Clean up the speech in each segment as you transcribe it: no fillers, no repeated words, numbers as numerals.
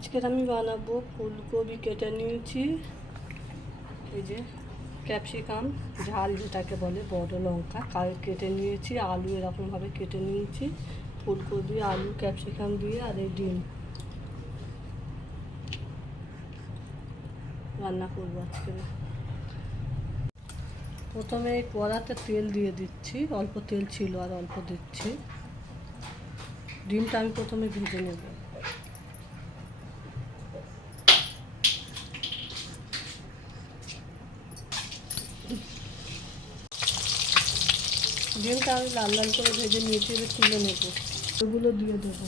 আজকের আমি বানাবো ফুলকপি কেটে নিয়েছি, এই যে ক্যাপসিকাম ঝাল যেটাকে বলে, বড় লঙ্কা কেটে নিয়েছি, আলু এরকমভাবে কেটে নিয়েছি, ফুলকপি আলু ক্যাপসিকাম দিয়ে আর এই ডিম রান্না করবো আজকে। প্রথমে এই কড়াতে তেল দিয়ে দিচ্ছি, অল্প তেল ছিল আর অল্প দিচ্ছি। ডিমটা আমি প্রথমে ভেজে নেব। ডিমটা আমি লাল লাল করে ভেজে নিয়েছি, এবার তুলে নেব, ওগুলো দিয়ে দেবো।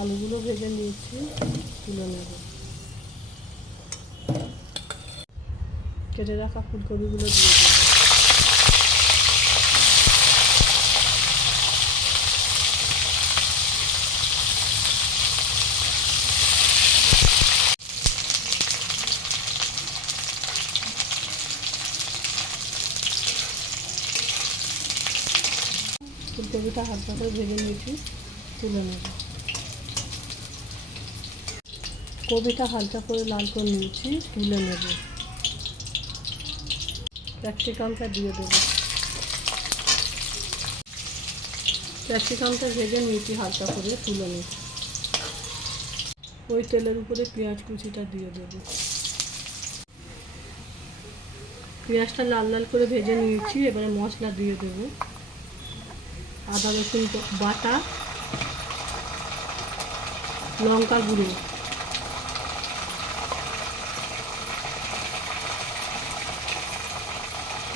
আলুগুলো ভেজে নিয়েছি, তুলে নেব। কেটে রাখা ফুলকপিগুলো দিয়ে দেবো। ফুলকপিটা হালকা করে ভেজে নিয়েছি, তুলে নেব। কপিটা হালকা করে লাল করে নিয়েছি, তুলে নেব। ক্যাপসিকামটা দিয়ে দেবো। ক্যাপসিকামটা ভেজে নিয়েছি হালকা করে, তুলে নেব। ওই তেলের উপরে পেঁয়াজ কুচিটা দিয়ে দেবো। পেঁয়াজটা লাল লাল করে ভেজে নিয়েছি, এবারে মশলা দিয়ে দেবো। আদা রসুন বাটা, লঙ্কা গুঁড়ো,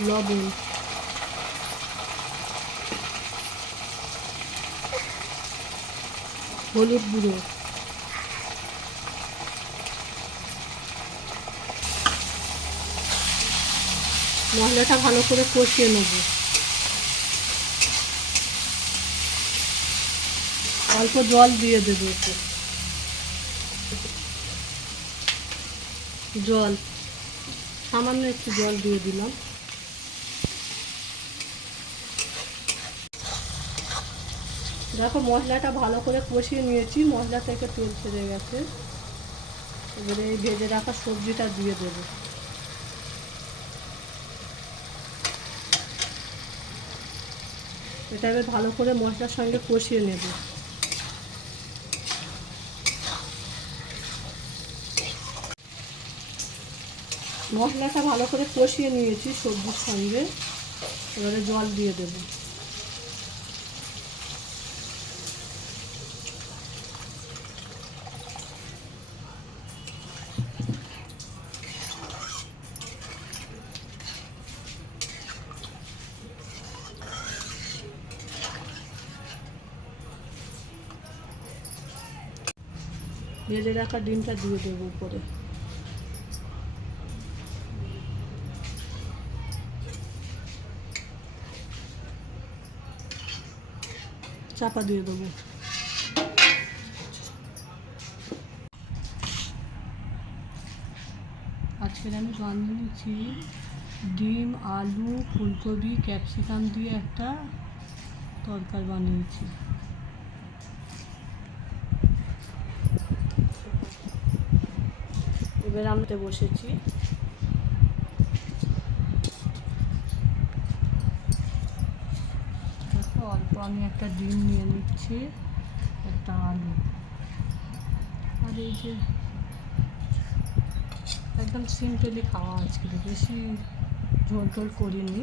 লবণ, হলুদ গুঁড়ো, মশলাটা ভালো করে কষিয়ে নেব। অল্প জল দিয়ে দেবো, একটু জল, সামান্য একটু জল দিয়ে দিলাম। দেখো মশলাটা ভালো করে কষিয়ে নিয়েছি, মশলা থেকে তেল ছেড়ে গেছে। এবারে এই ভেজে রাখা সবজিটা দিয়ে দেবো। এটা এবার ভালো করে মশলার সঙ্গে কষিয়ে নেব। মশলাটা ভালো করে কষিয়ে নিয়েছি সবজির সঙ্গে, এবারে জল দিয়ে দেব। ভেজে রাখা ডিমটা দিয়ে দেবো উপরে। চাপা দিয়ে দেবো। আজকে আমি বানিয়েছি ডিম আলু ফুলকপি ক্যাপসিকাম দিয়ে একটা তরকারি বানিয়েছি। এবার আমি বসেছি। অল্প আমি একটা ডিম নিয়ে নিচ্ছি, একটা আলু, আর এই যে একদম সিম্পলি খাওয়া আজকে, বেশি ঝোল টোল করিনি।